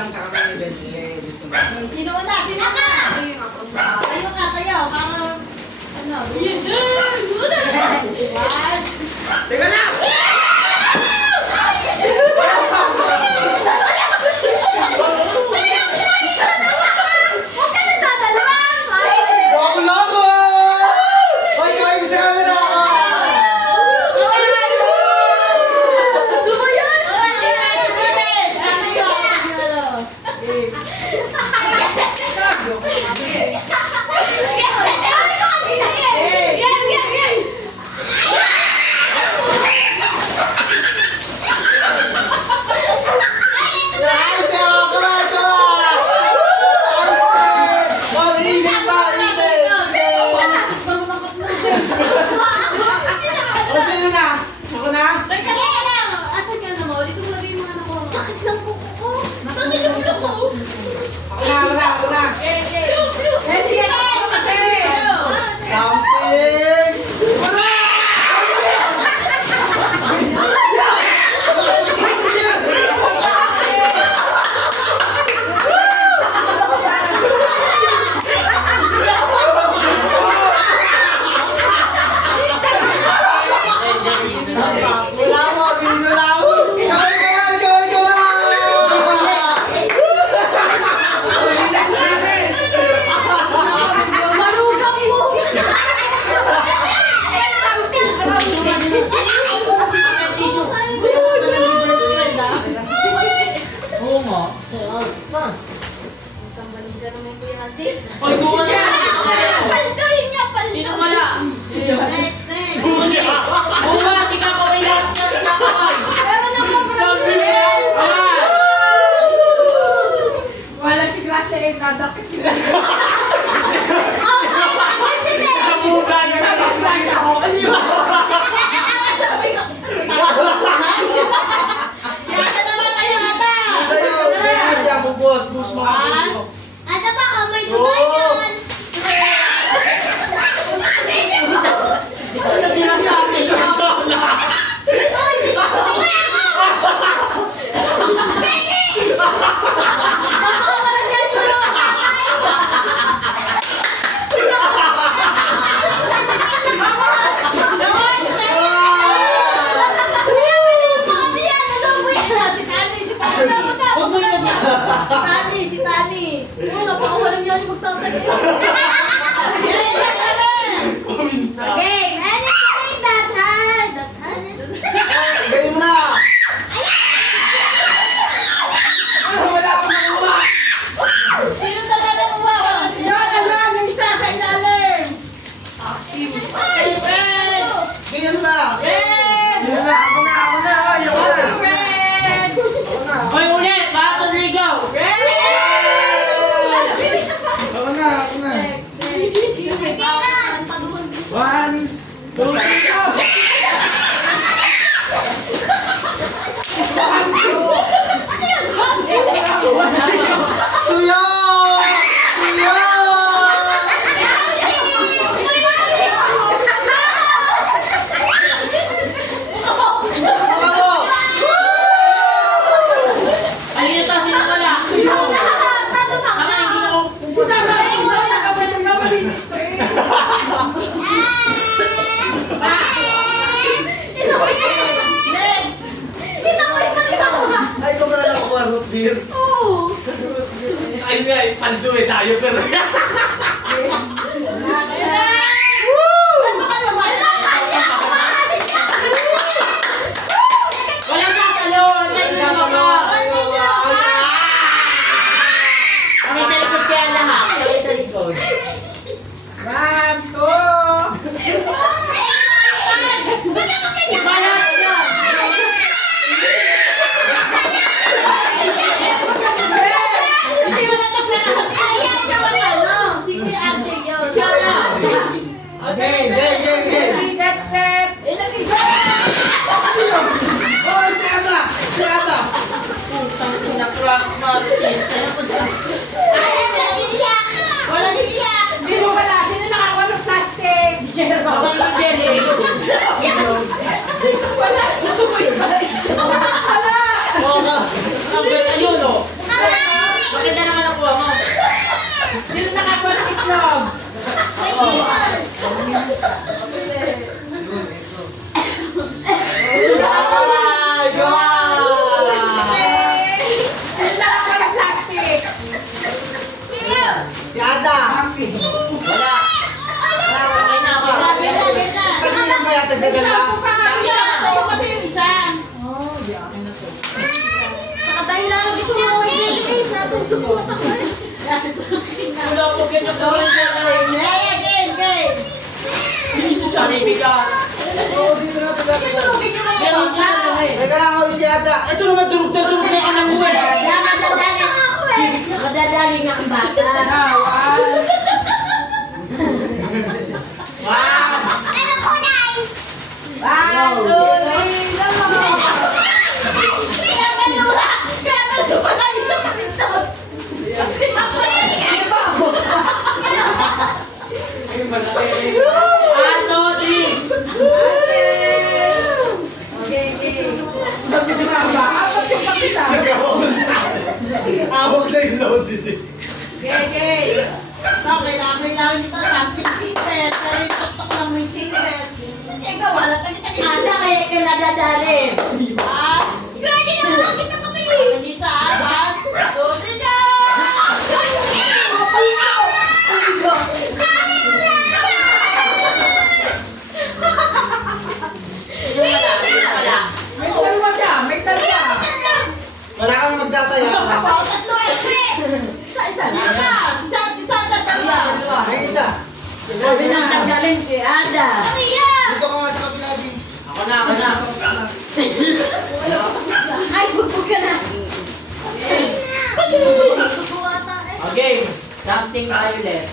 lang tsaka may bed. Sino na? Sino ka? Tayo ka, tayo. Parang, ano? Yun! One. Teka na! Huwag ka nagdadalawa! Wako lang ko! Hoy, kawin sa camera! Gusto yun? Hoy, buka na! Paldo yun nga, paldo. Sino kaya? Next. Buka, di ka ko kay lahat yan, di ka ko kay. Meron akong Sabi mo! Wala si Gracia eh, dadakit yun. Sa buka yun! Gracia ako, ano yun? Kaya naman tayo ata. Siya mo, boss. Boss mga boss mo. Ano ba ka? May Dubai yan. Ano ginasabi sa sola? Si Tani. Wala pa ako walang yan yung magtatagal. Okay, anything that had. Gawin mo na! Wala akong nakuha! Sino talaga nakuha? Wala sila. Yan, alam, yung isa sa ilalim. Red! Ganyan na! Red! Ako na, ayaw na. Red! Hoy, ulit, para tuligaw. Ako na. One, two, three, go! Tuyo! Tuyo! Ano? Kanina pa, sino pala? Tama, hindi ako. Sinama ko wala ka ba yung namalinis ko eh. Next! Inamoy pa rin ako ha? Ay, ikaw ba na nakuha root beer? Oo! Ay, nga eh, paldo eh, tayo pero. Ano ka naman? Walang sasalo, walang sasalo. Kami sa likod kaya lahat. Kami sa likod. One, two. Balat yan. Hindi mo na ito pera. Ayan, yung matalo. Ay, gawa! Ang dami ng plastic. Si Ada! Wala. Okay na ako. Kanina ba yata sa dalawa? Shampoo pa nga Kaya, yan. sa'yo kasi yung isa. Oh, di akin na to. Dahil lang gusto mo ako i-release na gusto mo matakal. Kasi Wala po ganyan ka rin dyan. game. Dito siya bibigas. Oo, dito na ito dati. Tulungin nyo mga Meron dyan bata. na eh. Teka lang ako si Ada. Ito naman, durug na yung anak ko eh. Madadali nga ang bata. Wow! Ano, di? Awag na yung loaded eh. Kailangan nito samping seatbelt. Pero yung tuktok lang mo yung seatbelt. Ikaw, wala Ada kaya ka nadadali. Ha? Hindi sa akin. Dosi na! May dalawa siya, may dalawa. Wala kang magtataya. Tatlo Isa lang. Si Santa dalawa. May isa. Sabi ng kagaling kay Ada. Dito ka nga sa kabila, Bing. Ako na. Ay, bugbog ka na. Okay. Something violet.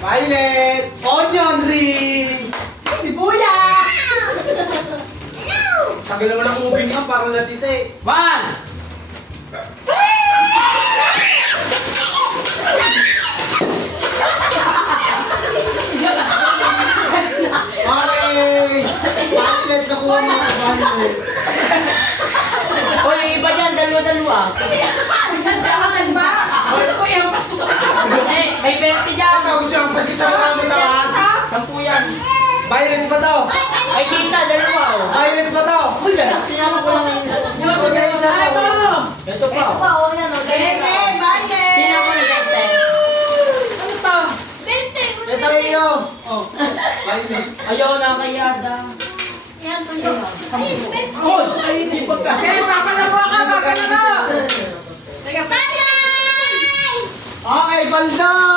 Violet! Onion rings! Sibuyas! Sabi naman ang ubing nga, parang latita eh. 1. Okay! Violet na kuha mga violet. Hoy, iba dyan. Dalawa-dalawa. Sandalan ba? Ano ko yung pasko sa Eh, may 20 dyan. Ito, gusto yung paski sa mukha mo tawan. 10 yan. Violet ba to? Ay, kita. Dalawa. Oh. Violet ba to? Uy, sinama ko lang yun. May isa Ay, pa. paano? Ito pa. Sinama ko lang yun. Ano to? Ito iyo. Oh. Violet. Ayaw na kayada. Hoy! Ay, hindi pagka. Okay, papalawa ka, papalawa. Teka, Okay, balda!